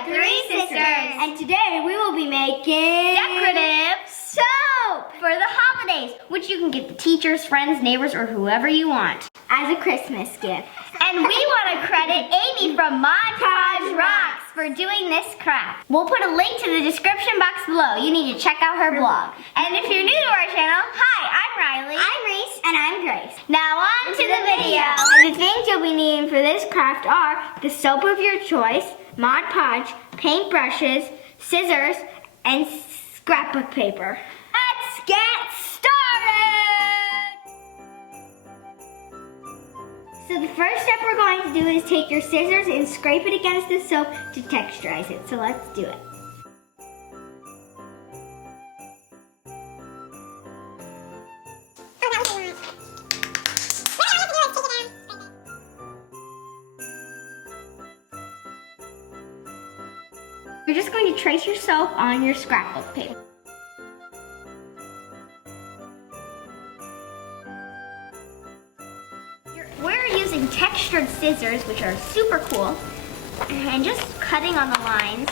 by three sisters. And today we will be making decorative soap for the holidays, which you can give to teachers, friends, neighbors, or whoever you want as a Christmas gift. And we want to credit Amy from Mod Podge Rocks for doing this craft. We'll put a link to the description box below. You need to check out her blog. And if you're new to our channel, hi, I'm Riley. I'm Reese. And I'm Grace. Now on to the video. And the things you'll be needing for this craft are the soap of your choice, Mod Podge, paint brushes, scissors, and scrapbook paper. Let's get started! So the first step we're going to do is take your scissors and scrape it against the soap to texturize it. So let's do it. You're just going to trace your soap on your scrapbook paper. We're using textured scissors, which are super cool, and just cutting on the lines.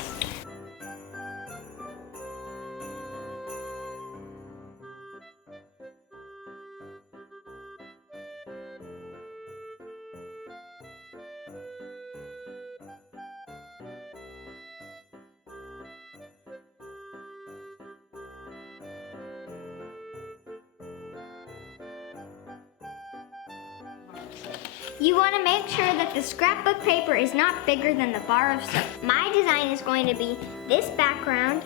You want to make sure that the scrapbook paper is not bigger than the bar of soap. My design is going to be this background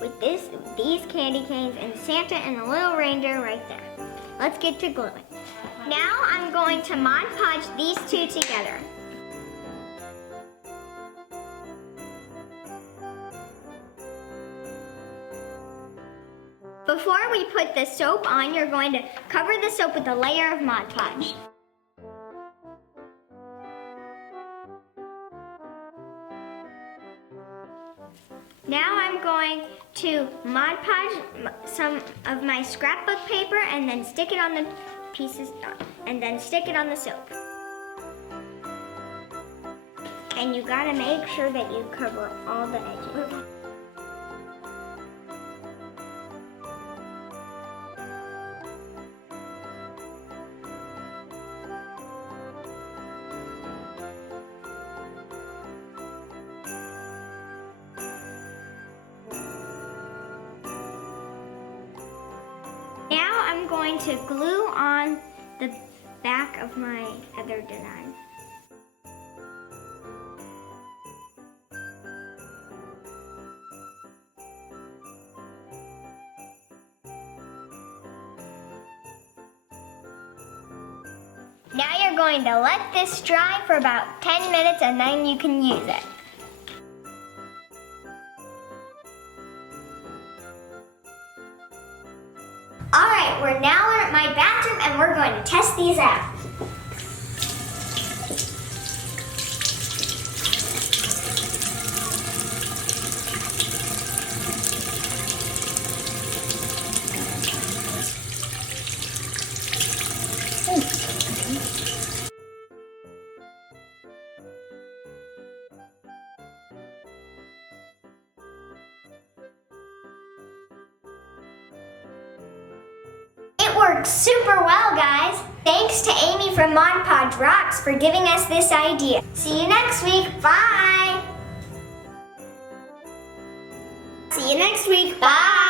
with these candy canes and Santa and the little reindeer right there. Let's get to gluing. Now I'm going to Mod Podge these two together. Before we put the soap on, you're going to cover the soap with a layer of Mod Podge. Now I'm going to Mod Podge some of my scrapbook paper and then stick it on the pieces and then stick it on the soap. And you gotta make sure that you cover all the edges. Now I'm going to glue on the back of my other design. Now you're going to let this dry for about 10 minutes and then you can use it. Alright, we're now at my bathroom and we're going to test these out. It worked super well, guys. Thanks to Amy from Mod Podge Rocks for giving us this idea. See you next week. Bye. See you next week. Bye.